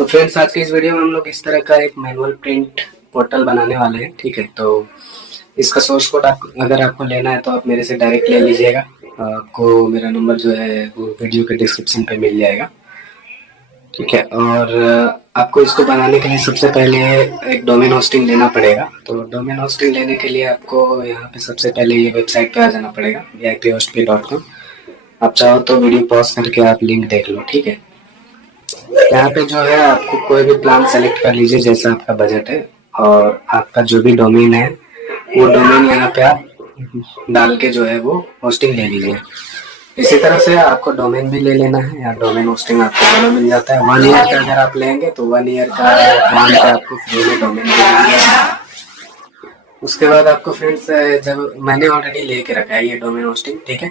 तो फ्रेंड्स, आज के इस वीडियो में हम लोग इस तरह का एक मैनुअल प्रिंट पोर्टल बनाने वाले हैं। ठीक है, तो इसका सोर्स कोड अगर आपको लेना है तो आप मेरे से डायरेक्ट ले लीजिएगा। आपको मेरा नंबर जो है वो वीडियो के डिस्क्रिप्शन पे मिल जाएगा। ठीक है, और आपको इसको बनाने के लिए सबसे पहले एक डोमेन होस्टिंग लेना पड़ेगा। तो डोमेन होस्टिंग लेने के लिए आपको यहाँ पे सबसे पहले ये वेबसाइट पे आ जाना पड़ेगा, viphost.com। आप चाहो तो वीडियो पॉज करके आप लिंक देख लो। ठीक है, यहाँ पे जो है आपको कोई भी प्लान सेलेक्ट कर लीजिए जैसा आपका बजट है, और आपका जो भी डोमेन है वो डोमेन यहाँ पे आप डाल के जो है वो होस्टिंग ले लीजिए। इसी तरह से आपको डोमेन भी ले लेना है, या डोमेन होस्टिंग आपको दोनों मिल जाता है। 1 ईयर का अगर आप लेंगे तो 1 ईयर का प्लान पे आपको फ्री में डोमेन मिलेगा। उसके बाद आपको फ्रेंड्स, जब मैंने ऑलरेडी लेके रखा है ये डोमेन होस्टिंग, ठीक है,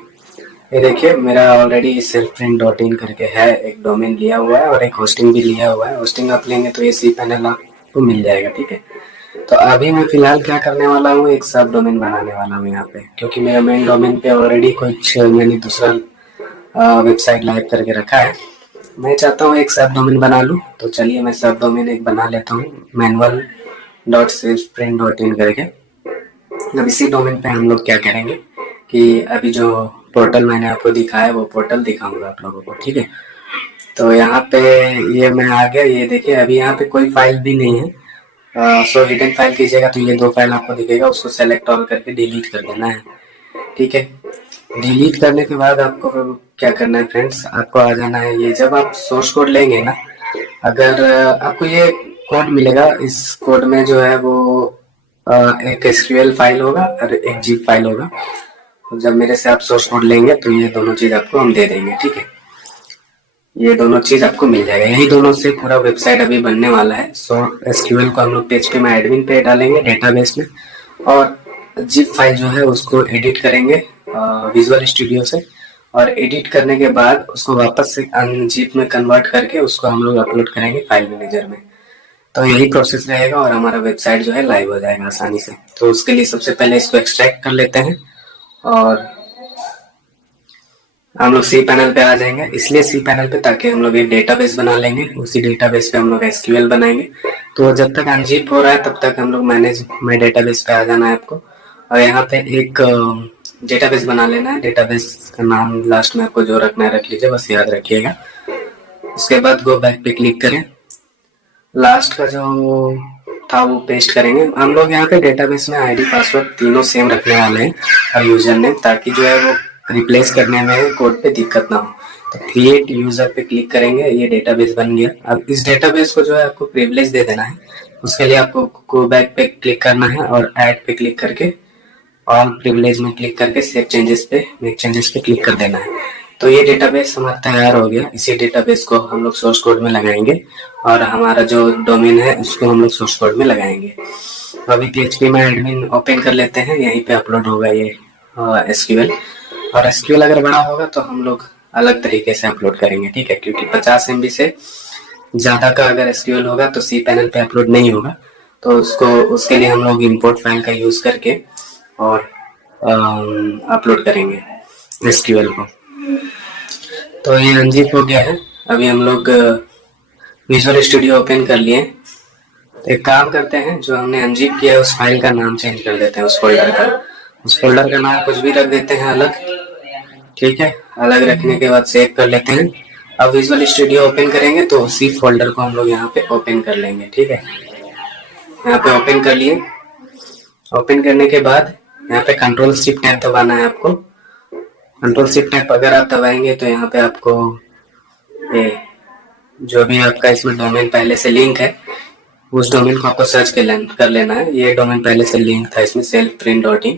ये देखिए मेरा ऑलरेडी selfprint.in करके है, एक डोमेन लिया हुआ है और एक होस्टिंग भी लिया हुआ है। होस्टिंग आप लेंगे तो ये cPanel आपको मिल जाएगा। ठीक है, तो अभी मैं फिलहाल क्या करने वाला हूँ, एक सब डोमेन बनाने वाला हूँ यहाँ पे, क्योंकि मेरा मेन डोमेन पे ऑलरेडी कुछ मैंने दूसरा वेबसाइट लाइव करके रखा है। मैं चाहता हूँ एक सब डोमेन बना लूँ, तो चलिए मैं सब डोमेन एक बना लेता हूँ, manual.selfprint.in करके। अब इसी डोमेन पे हम लोग क्या करेंगे कि अभी जो पोर्टल मैंने आपको दिखाया वो पोर्टल दिखाऊंगा आप लोगों को। ठीक है, तो यहाँ पे ये मैं आ गया। ये देखिए अभी यहाँ पे कोई फाइल भी नहीं है। सो हिडन फाइल कीजिएगा तो ये 2 फाइल आपको दिखेगा, उसको सेलेक्ट ऑल करके डिलीट कर देना है। ठीक है, डिलीट करने के बाद आपको क्या करना है फ्रेंड्स, आपको आ जाना है। ये जब आप सोर्स कोड लेंगे ना, अगर आपको ये कोड मिलेगा, इस कोड में जो है वो एक SQL फाइल होगा और एक zip फाइल होगा। तो जब मेरे से आप सोर्स कोड लेंगे तो ये दोनों चीज आपको हम दे देंगे। ठीक है, ये दोनों चीज आपको मिल जाएगा, यही दोनों से पूरा वेबसाइट अभी बनने वाला है। सो SQL को हम लोग PHP में एडमिन पे डालेंगे डेटाबेस में, और zip फाइल जो है उसको एडिट करेंगे विजुअल स्टूडियो से, और एडिट करने के बाद उसको वापस से अनजिप में कन्वर्ट करके उसको हम लोग अपलोड करेंगे फाइल मैनेजर में। तो यही प्रोसेस रहेगा और हमारा वेबसाइट जो है लाइव हो जाएगा आसानी से। तो उसके लिए सबसे पहले इसको एक्सट्रैक्ट कर लेते हैं और हम लोग cPanel पे आ जाएंगे। इसलिए cPanel पे ताकि हम लोग एक डेटाबेस बना लेंगे, उसी डेटाबेस पे हम लोग SQL बनाएंगे। तो जब तक अनजिप हो रहा है तब तक हम लोग मैनेज माई डेटाबेस पे आ जाना है आपको, और यहाँ पे एक डेटाबेस बना लेना है। डेटाबेस का नाम लास्ट में आपको जो रखना है रख लीजिए, बस याद रखिएगा। उसके बाद गो बैक पे क्लिक करें, लास्ट का जो था वो पेस्ट करेंगे। हम लोग यहाँ पे डेटाबेस में आईडी पासवर्ड तीनों सेम रखने वाले हैं और यूजर नेम, ताकि जो है वो रिप्लेस करने में कोड पे दिक्कत ना हो। तो क्रिएट यूजर पे क्लिक करेंगे, ये डेटाबेस बन गया। अब इस डेटाबेस को जो है आपको प्रिविलेज दे देना है। उसके लिए आपको गो बैक पे क्लिक करना है और ऐड पे क्लिक करके ऑल प्रिविलेज में क्लिक करके सेव चेंजेस पे मेक चेंजेस पे क्लिक कर देना है। तो ये डेटाबेस हमारा तैयार हो गया। इसी डेटाबेस को हम लोग सोर्स कोड में लगाएंगे और हमारा जो डोमेन है उसको हम लोग सोर्स कोड में लगाएंगे। तो अभी PHP में एडमिन ओपन कर लेते हैं, यहीं पे अपलोड होगा ये SQL। और SQL अगर बड़ा होगा तो हम लोग अलग तरीके से अपलोड करेंगे। ठीक है, क्योंकि 50 MB से ज्यादा का अगर SQL होगा तो cPanel पे अपलोड नहीं होगा। तो उसके लिए हम लोग इम्पोर्ट फाइल का यूज करके और अपलोड करेंगे SQL को। तो ये अनजिप हो गया है। अभी हम लोग विजुअल स्टूडियो ओपन कर लिए। तो एक काम करते हैं, जो हमने अनजिप किया है उस फाइल का नाम चेंज कर देते हैं, उस फोल्डर का नाम कुछ भी रख देते हैं अलग। ठीक है, अलग रखने के बाद सेव कर लेते हैं। अब विजुअल स्टूडियो ओपन करेंगे तो उसी फोल्डर को हम लोग यहाँ पे ओपन कर लेंगे। ठीक है, यहाँ पे ओपन कर लिए। ओपन करने के बाद यहाँ पे कंट्रोल शिफ्ट टैब दबाना है आपको। कंट्रोल शिफ्ट टैब अगर आप दबाएंगे तो यहाँ पे आपको ये जो भी आपका इसमें डोमेन पहले से लिंक है उस डोमेन को आपको सर्च कर लेना है। ये डोमेन पहले से लिंक था इसमें selfprint.in,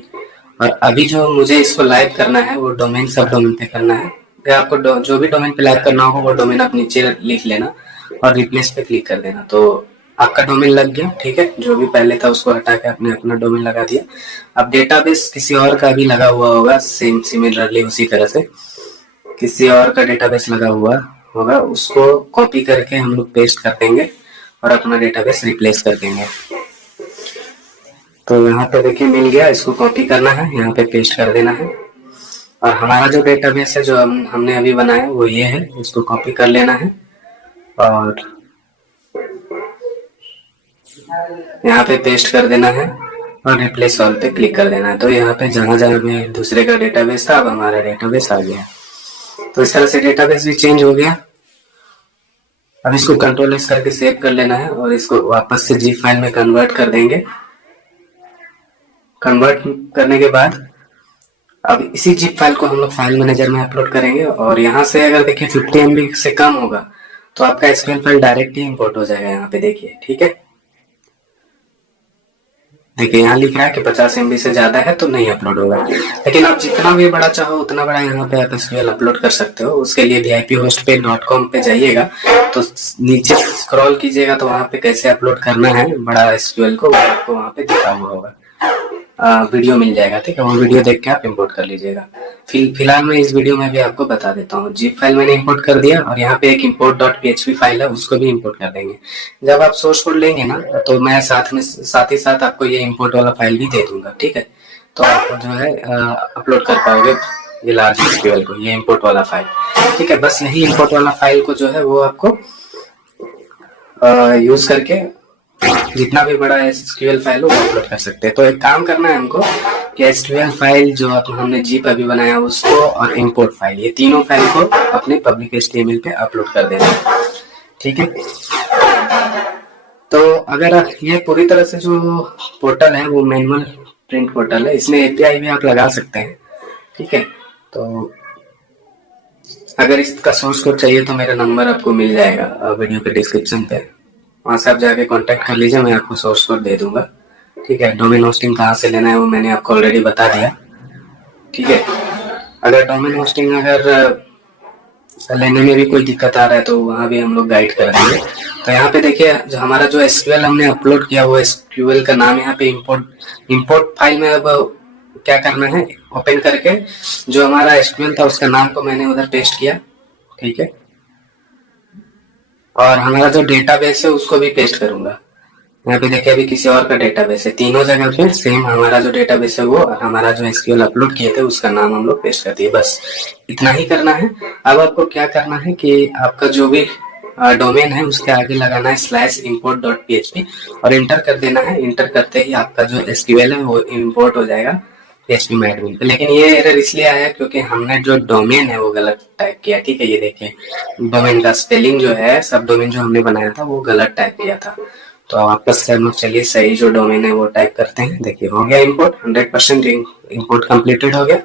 और अभी जो मुझे इसको लाइव करना है वो डोमेन सब डोमेन पे करना है। फिर आपको जो भी डोमेन पे लाइव करना होगा वो डोमेन आप नीचे लिख लेना और रिप्लेस पे क्लिक कर देना। तो आपका डोमेन लग गया। ठीक है, जो भी पहले था उसको हटा के आपने अपना डोमेन लगा दिया। अब डेटाबेस किसी और का भी लगा हुआ होगा, सेम सिमिलरली उसी तरह से किसी और का डेटाबेस लगा हुआ होगा, उसको कॉपी करके हम लोग पेस्ट कर देंगे और अपना डेटाबेस रिप्लेस कर देंगे। तो यहाँ पे देखिए मिल गया, इसको कॉपी करना है, यहाँ पे पेस्ट कर देना है। और हमारा जो डेटाबेस है जो हमने अभी बनाया वो ये है, इसको कॉपी कर लेना है और यहाँ पे पेस्ट कर देना है और रिप्लेस ऑल पे क्लिक कर देना है। तो यहाँ पे जहाँ जहाँ भी दूसरे का डेटाबेस था, अब हमारा डेटाबेस आ गया। तो इस तरह से डेटाबेस भी चेंज हो गया। अब इसको कंट्रोल एस करके सेव कर लेना है और इसको वापस से जीप फाइल में कन्वर्ट कर देंगे। कन्वर्ट करने के बाद अब इसी जिप फाइल को हम लोग फाइल मैनेजर में अपलोड करेंगे और यहाँ से अगर देखिए 50 MB से कम होगा तो आपका एसक्यूएल फाइल डायरेक्ट ही इंपोर्ट हो जाएगा। यहाँ पे देखिए, ठीक है, देखिए यहाँ लिख रहा है कि 50 MB से ज्यादा है तो नहीं अपलोड होगा। लेकिन आप जितना भी बड़ा चाहो उतना बड़ा यहाँ पे आप एसक्यूएल अपलोड कर सकते हो। उसके लिए vipHostPay.com पे जाइएगा तो नीचे स्क्रॉल कीजिएगा तो वहाँ पे कैसे अपलोड करना है बड़ा एसक्यूएल को, आपको वहाँ पे दिखा हुआ होगा, वीडियो मिल जाएगा। ठीक है, वो वीडियो देख के आप इंपोर्ट कर लीजिएगा। फिलहाल मैं इस वीडियो में भी आपको बता देता हूँ। जिप फाइल मैंने इंपोर्ट कर दिया और यहाँ पे एक import.php फाइल है, उसको भी इंपोर्ट कर देंगे। जब आप सोर्स कोड लेंगे ना तो मैं साथ ही साथ आपको ये इंपोर्ट वाला फाइल भी दे दूंगा। ठीक है, तो आप जो है अपलोड कर पाओगे ये लार्ज एसक्यूएल को, ये इंपोर्ट वाला फाइल। ठीक है, बस यही इंपोर्ट वाला फाइल को जो है वो आपको यूज करके जितना भी बड़ा एसक्यूएल फाइल हो वो अपलोड कर सकते हैं। तो एक काम करना है हमको कि एसक्यूएल फाइल जो हमने जीप अभी बनाया उसको और इंपोर्ट फाइल, ये तीनों फाइल को अपने पब्लिक एचटीएमएल पे अपलोड कर देना है। ठीक है, तो अगर ये पूरी तरह से जो पोर्टल है वो मैनुअल प्रिंट पोर्टल है, इसमें एपीआई भी आप लगा सकते हैं। ठीक है, तो अगर इसका सोर्स कोड चाहिए तो मेरा नंबर आपको मिल जाएगा वीडियो के डिस्क्रिप्शन पे, वहां से आप जाके कांटेक्ट कर लीजिए, मैं आपको सोर्स कोड दे दूंगा। ठीक है, डोमेन होस्टिंग कहाँ से लेना है वो मैंने आपको ऑलरेडी बता दिया। ठीक है, अगर डोमेन होस्टिंग लेने में भी कोई दिक्कत आ रहा है तो वहाँ भी हम लोग गाइड कर देंगे। तो यहाँ पे देखिए जो हमारा जो एसक्यूएल हमने अपलोड किया वो एसक्यूएल का नाम यहाँ पे इंपोर्ट फाइल में अब क्या करना है, ओपन करके जो हमारा एसक्यूएल था उसका नाम को मैंने उधर पेस्ट किया। ठीक है, और हमारा जो डेटाबेस है उसको भी पेस्ट करूंगा। यहाँ पे देखिए अभी किसी और का डेटाबेस है, तीनों जगह पे सेम हमारा जो डेटाबेस है वो और हमारा जो एसक्यूएल अपलोड किए थे उसका नाम हम लोग पेस्ट कर दिए। बस इतना ही करना है। अब आपको क्या करना है कि आपका जो भी डोमेन है उसके आगे लगाना है /import.php और इंटर कर देना है। इंटर करते ही आपका जो एसक्यूएल है वो इंपोर्ट हो जाएगा PHP में एडमिन पे। लेकिन ये एरर इसलिए आया क्योंकि हमने जो डोमेन है वो गलत टाइप किया। ठीक है, ये देखिए डोमेन का स्पेलिंग जो है, सब डोमेन जो हमने बनाया था वो गलत टाइप किया था। तो वापस से हम लोग चलिए सही जो डोमेन है वो टाइप करते हैं। देखिए हो गया इंपोर्ट, 100% इंपोर्ट कंप्लीटेड हो गया।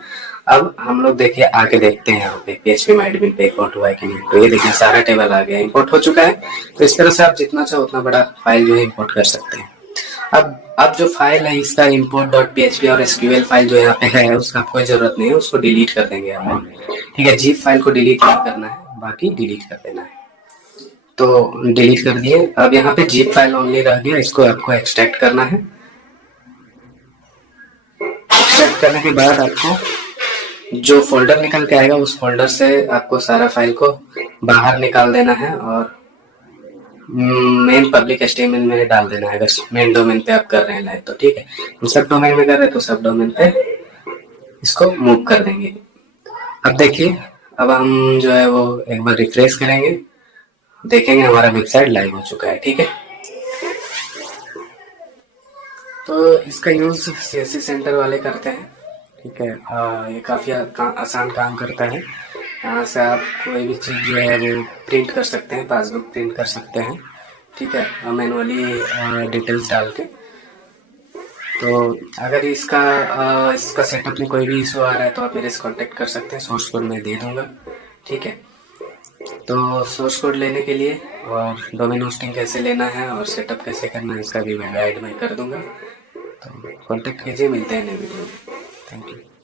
अब हम लोग देखिए आके देखते हैं यहाँ पे PHP में एडमिन पे इंपोर्ट हुआ है कि नहीं। तो ये देखिए सारा टेबल आ गया, इंपोर्ट हो चुका है। तो इस तरह से आप जितना चाहो उतना बड़ा फाइल जो है इंपोर्ट कर सकते हैं। अब जो फाइल है इसका import.php और SQL फाइल जो यहाँ पे है उसका कोई जरूरत नहीं है, उसको डिलीट कर देंगे हम। ठीक है, जीप फाइल को डिलीट नहीं करना है, बाकी डिलीट कर देना है। तो डिलीट कर दिए। अब यहाँ पे जीप फाइल ओनली रह गया, इसको आपको एक्सट्रैक्ट करना है। एक्सट्रैक्ट करने के बाद आपको जो फोल्डर निकल के आएगा उस फोल्डर से आपको सारा फाइल को बाहर निकाल देना है और मेन पब्लिक एचटीएमएल में डाल देना है। अगर मेन डोमेन पे आप कर रहे हैं लाइव तो ठीक है, सब डोमेन में कर रहे हैं तो सब डोमेन पे इसको मूव कर देंगे। अब देखिए अब हम जो है वो एक बार रिफ्रेश करेंगे, देखेंगे हमारा वेबसाइट लाइव हो चुका है। ठीक है, तो इसका यूज सीएससी सेंटर वाले करते हैं। ठीक है, ये काफी आसान काम करता है। यहाँ से आप कोई भी चीज जो है वो प्रिंट कर सकते हैं, पासबुक प्रिंट कर सकते हैं। ठीक है, मैनुअली डिटेल्स डाल के। तो अगर इसका सेटअप में कोई भी इशू आ रहा है तो आप मेरे से कांटेक्ट कर सकते हैं, सोर्स कोड मैं दे दूंगा। ठीक है, तो सोर्स कोड लेने के लिए और डोमेन होस्टिंग कैसे लेना है और सेटअप कैसे करना है इसका भी मैं गाइड में कर दूंगा। तो कांटेक्ट कीजिए, मिलते हैं नए वीडियो में। Thank you.